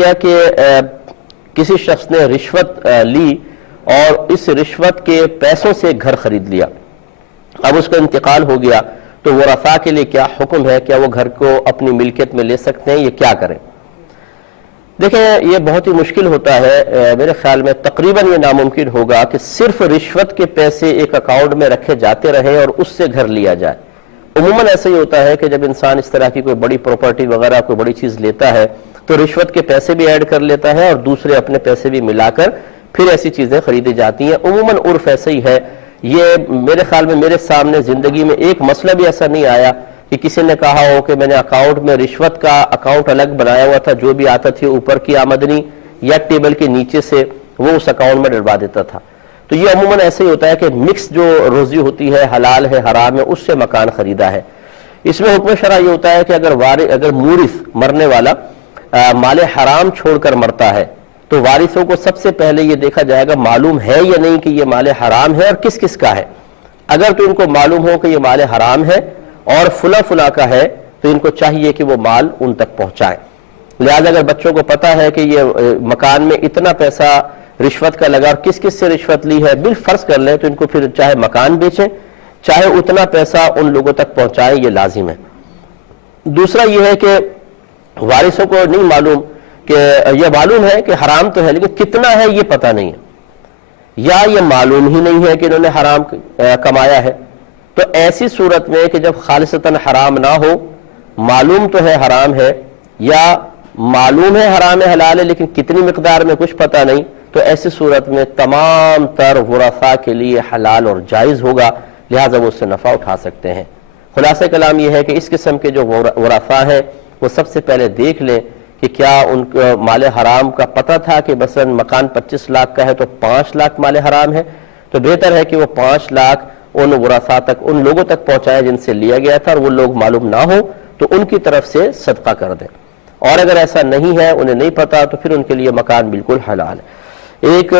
گیا کہ کسی شخص نے رشوت لی اور اس رشوت کے پیسوں سے گھر خرید لیا، اب اس کا انتقال ہو گیا، تو ورثاء کے لیے کیا حکم ہے؟ کیا وہ گھر کو اپنی ملکیت میں لے سکتے ہیں؟ یہ کیا کریں؟ دیکھیں، یہ بہت ہی مشکل ہوتا ہے، میرے خیال میں تقریباً یہ ناممکن ہوگا کہ صرف رشوت کے پیسے ایک اکاؤنٹ میں رکھے جاتے رہیں اور اس سے گھر لیا جائے۔ عموماً ایسا ہی ہوتا ہے کہ جب انسان اس طرح کی کوئی بڑی پراپرٹی وغیرہ کوئی بڑی چیز لیتا ہے تو رشوت کے پیسے بھی ایڈ کر لیتا ہے اور دوسرے اپنے پیسے بھی ملا کر پھر ایسی چیزیں خریدی جاتی ہیں۔ عموماً عرف ایسا ہی ہے۔ یہ میرے خیال میں میرے سامنے زندگی میں ایک مسئلہ بھی ایسا نہیں آیا کہ کسی نے کہا ہو کہ میں نے اکاؤنٹ میں رشوت کا اکاؤنٹ الگ بنایا ہوا تھا، جو بھی آتا تھی اوپر کی آمدنی یا ٹیبل کے نیچے سے وہ اس اکاؤنٹ میں ڈلوا دیتا تھا۔ تو یہ عموماً ایسے ہی ہوتا ہے کہ مکس جو روزی ہوتی ہے، حلال ہے حرام ہے، اس سے مکان خریدا ہے۔ اس میں حکم شرع یہ ہوتا ہے کہ اگر مورث مرنے والا مال حرام چھوڑ کر مرتا ہے تو وارثوں کو سب سے پہلے یہ دیکھا جائے گا معلوم ہے یا نہیں کہ یہ مال حرام ہے اور کس کس کا ہے۔ اگر تو ان کو معلوم ہو کہ یہ مال حرام ہے اور فلاں فلاں کا ہے تو ان کو چاہیے کہ وہ مال ان تک پہنچائیں۔ لہذا اگر بچوں کو پتا ہے کہ یہ مکان میں اتنا پیسہ رشوت کا لگا اور کس کس سے رشوت لی ہے، بالفرض کر لیں، تو ان کو پھر چاہے مکان بیچیں چاہے اتنا پیسہ ان لوگوں تک پہنچائیں، یہ لازم ہے۔ دوسرا یہ ہے کہ وارثوں کو نہیں معلوم، کہ یہ معلوم ہے کہ حرام تو ہے لیکن کتنا ہے یہ پتہ نہیں ہے، یا یہ معلوم ہی نہیں ہے کہ انہوں نے حرام کمایا ہے، تو ایسی صورت میں کہ جب خالصتاً حرام نہ ہو، معلوم تو ہے حرام ہے یا معلوم ہے حرام ہے حلال ہے لیکن کتنی مقدار میں کچھ پتہ نہیں، تو ایسی صورت میں تمام تر ورثاء کے لیے حلال اور جائز ہوگا، لہٰذا وہ اس سے نفع اٹھا سکتے ہیں۔ خلاصہ کلام یہ ہے کہ اس قسم کے جو ورثاء ہیں وہ سب سے پہلے دیکھ لیں کہ کیا ان کو مال حرام کا پتہ تھا کہ مثلا مکان 25 لاکھ کا ہے تو 5 لاکھ مال حرام ہے، تو بہتر ہے کہ وہ 5 لاکھ ان ورثاء تک، ان لوگوں تک پہنچائیں جن سے لیا گیا تھا، اور وہ لوگ معلوم نہ ہو تو ان کی طرف سے صدقہ کر دیں، اور اگر ایسا نہیں ہے، انہیں نہیں پتا، تو پھر ان کے لیے مکان بالکل حلال ہے۔ ایک